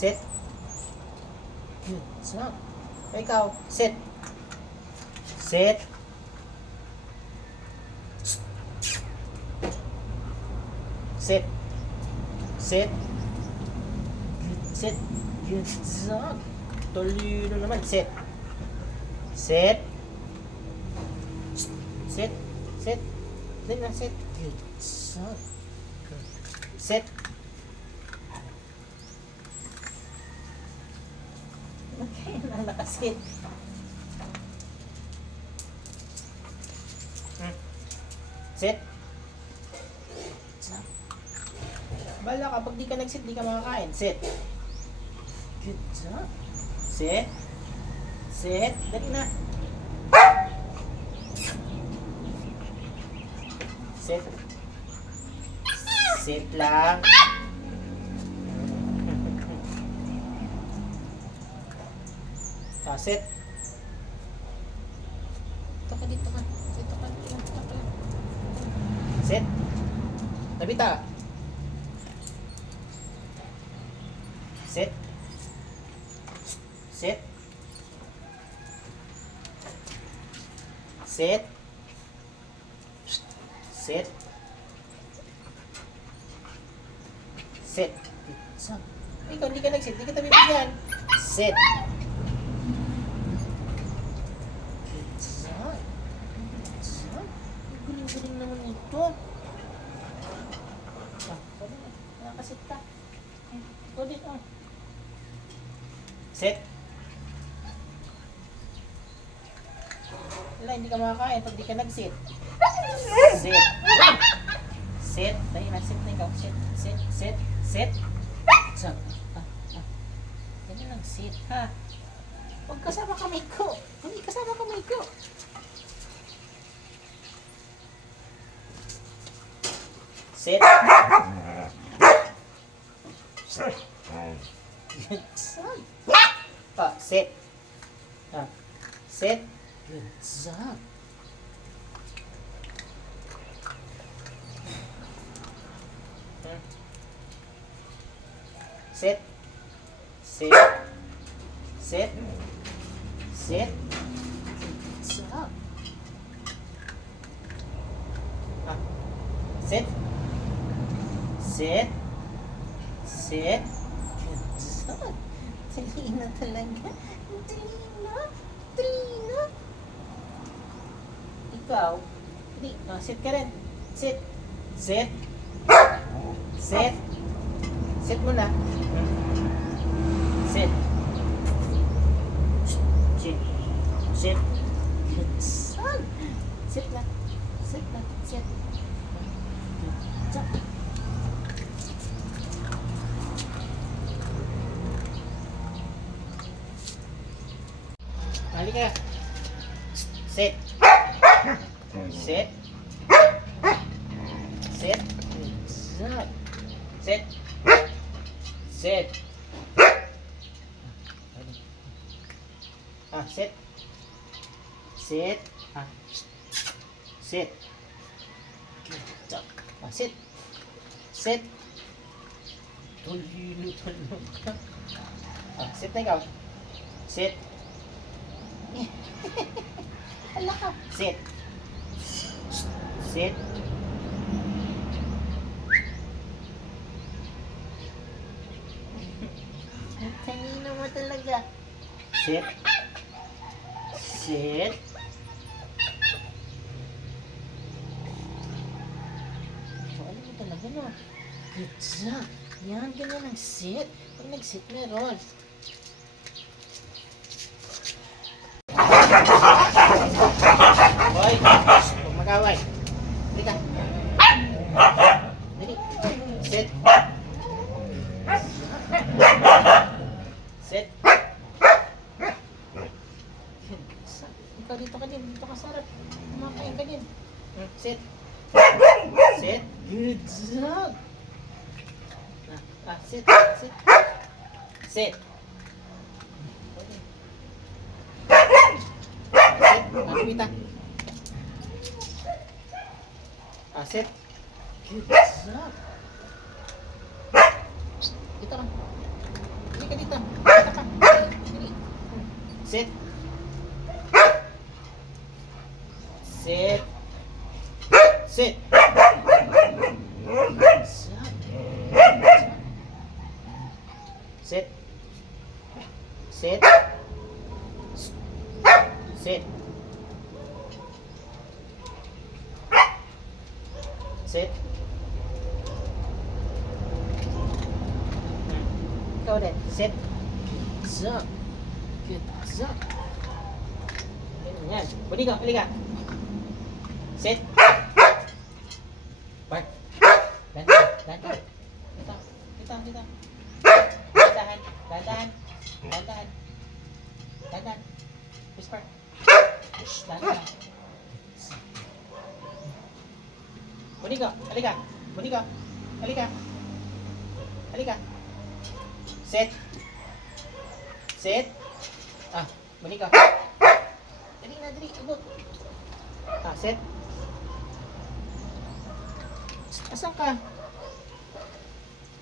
Sit. Good job. Ikaw, sit. Sit. Sit. Sit. Good. Sit. Good job. Tolino naman. Sit. Sit. Sit. Sit. Sit na, sit. Good job. Sit. Okay, nakasit. Sit. Bala kapag di ka nag-sit, di ka makakain. Sit. Good job. Sit. Sit. Dali na. Sit. Sit lang. Sit. Dito ka, dito ka. Dito ka, dito ka, dito ka. Sit. Tabita. Sit. Sit. Sit. Sit. Sit. So, ikaw hindi ka nag-sit, hindi kita bibigyan. Sit. Galing-galing naman ito. Nakasit ka. Ito dito. Sit. Wala, hindi ka makakain pag di ka nag-sit. Sit. Sit. Dahil na, sit na ikaw. Sit. Sit. Sit. Sit. So, ganyan lang, sit, ha? Huwag kasama kamay ko. Hindi kasama kamay ko. Sit. Good job. Sit. Sit. Good job. Sit. Sit. Sit. Sit. Good job. Sit. Sit. Sit. Good job. Talino talaga. Talino. Talino. Ikaw. Hindi. Sit ka rin. Sit. Sit. Sit. Sit muna. Sit. Sit. Sit. Good job. Sit na. Sit na. Sit. Good job. Halika. Sit. Sit. Sit. Good. Sit. Sit. Sit. Sit. Sit. Good job. Sit. Sit. Tulilo ka. Sit na ikaw. Sit. Ala ka. Sit. Sit. Kanina mo talaga. Sit. Sit. So, alam mo talaga no. Good job. Yan, ganyan ang sit. Pag nag-sit meron. Hoy, huwag mag-away. Dali ka. Dali. Sit. Sit. Ikaw dito ka din. Dito ka sarap. Kumakain ka din. Sit. Sit. Good job. Sit. Sit. Sit. Sit. Nakapita. Sit. Good job. Dito lang. Dali ka dito. Dito ka. Dali. Sit. Sit. Sit. Sit. Sit. Sit. Sit. Ikaw din. Sit. Zup. Good. Zup. Ganyan. Budi ka. Bali ka. Sit. Bart. Dandan. Dandan. Dito. Dito. Dito. Dandahan. Dandahan. Dandahan. Dandahan. Whisper. Shh. Dandahan. Budi ka. Bali ka. Budi ka. Bali ka. Bali ka. Sit. Sit. Ah, bali ka. Dali na, dali. Abot. Ah, sit. Asan ka?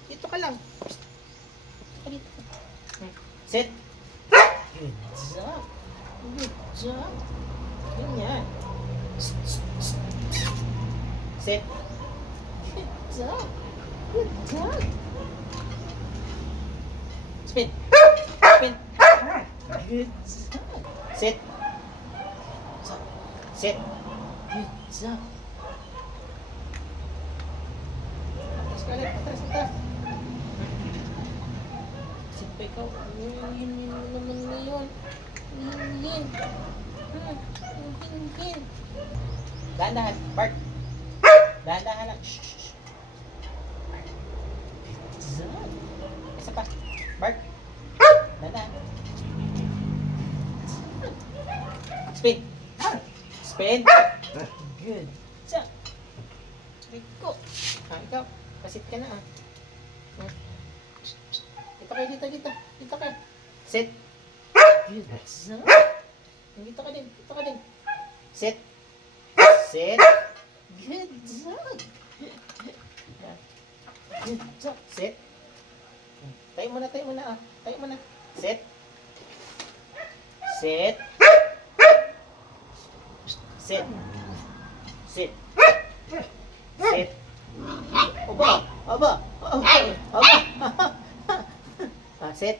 Dito ka lang. Dito ka dito. Sit. Good job. Good job. Ganyan. Sit. Good job. Good job. Spin. Spin. Good job. Sit. Sit. Good job. Atas ka ulit. Atas, atas. Sit pa ikaw. Yun naman na yun. Yun. Yun. Dahan-dahan. Bart. Dahan-dahan lang. Shh, shh, shh. Good job. Isa pa. Bart. Dahan-dahan. Spin. Spin. Good job. Rico. Ah, ikaw. Pasit ka na ah. Dito kayo, dito. Dito kayo. Sit. Good job. Dito ka din. Dito ka din. Sit. Sit. Good job. Good job. Sit. Tayo muna ah. Tayo muna. Sit. Sit. Sit. Sit. Sit. Aba. Aba. Ah, sit.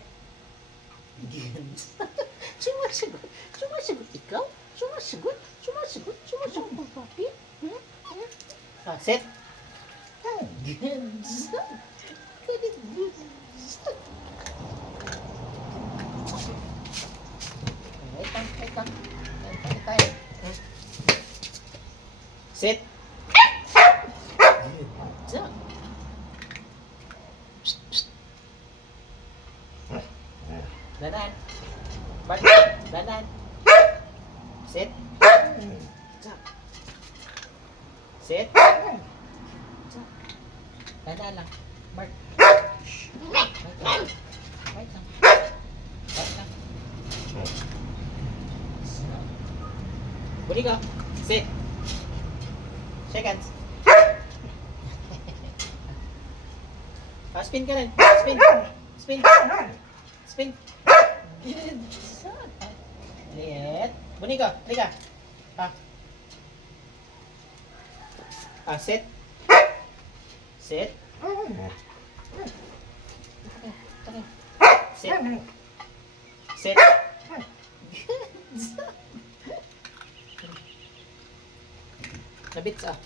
Sumasagot. Sumasagot ikaw? Sumasagot ang papi? Ah, sit. Good. Good. Wait lang. Tayo. Sit. Good job. Danan. Bart. Danan. Sit. Good job. Sit. Good job. Danan lang. Bart. Wait lang. Wait lang. Budi ka. Sit. Shake hands. Ah, spin ka rin. Spin. Good job. Liit. Buni ka. Halika. Ah. Ah, sit. Sit. Sit. Sit. Good job. Nabits ah.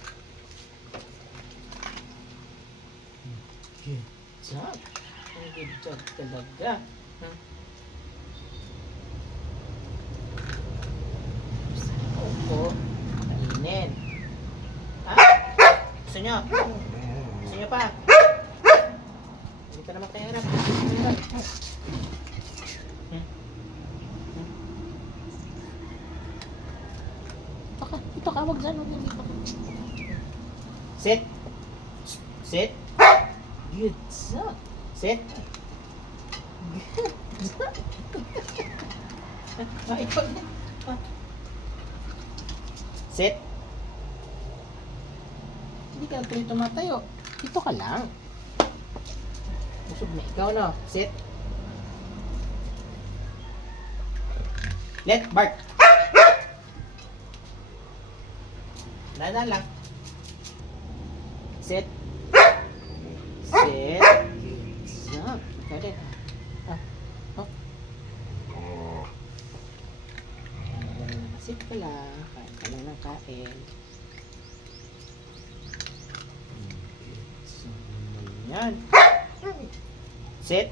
Good job. Good job talaga. Opo. Kainin. Ha? Gusto nyo? Gusto nyo pa? Hindi ka naman kahirap. Ito ka, wag dyan. Sit. Sit. Good job. Sit. Good job. Ikaw din. Sit. Hindi ka tuloy tumatayo. Dito ka lang. Busog na ikaw, no? Sit. Let, bark. Dahan lang. Sit. Sit. Stop. Got it. Oh. Sit ka lang. Kain ka lang ng kain. Yan. Sit.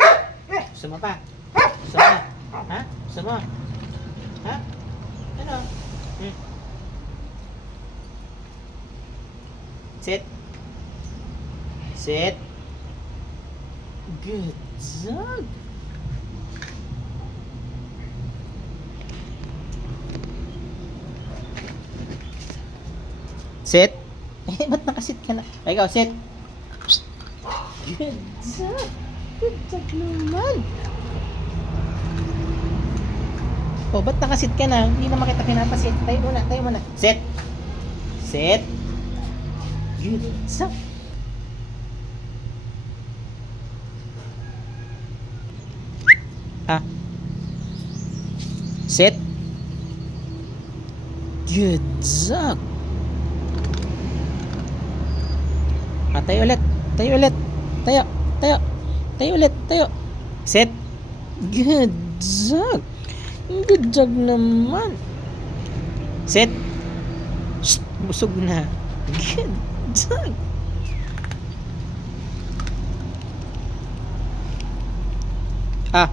Gusto mo pa? Gusto mo? Ha? Gusto mo? Ha? Ano? Sit. Sit. Good job. Sit. Eh, ba't nakasit ka na? Ay, ikaw, sit. Good job. Good job naman. Oh, ba't nakasit ka na? Hindi naman kita pinapasit. Tayo muna, tayo muna. Sit. Sit. Good job. Ah. Sit. Good job. Ah, tayo ulit. Tayo ulit. Tayo. Tayo. Tayo ulit. Tayo. Sit. Good job. Good job naman. Sit. Shh, busog na. Good job. Ah.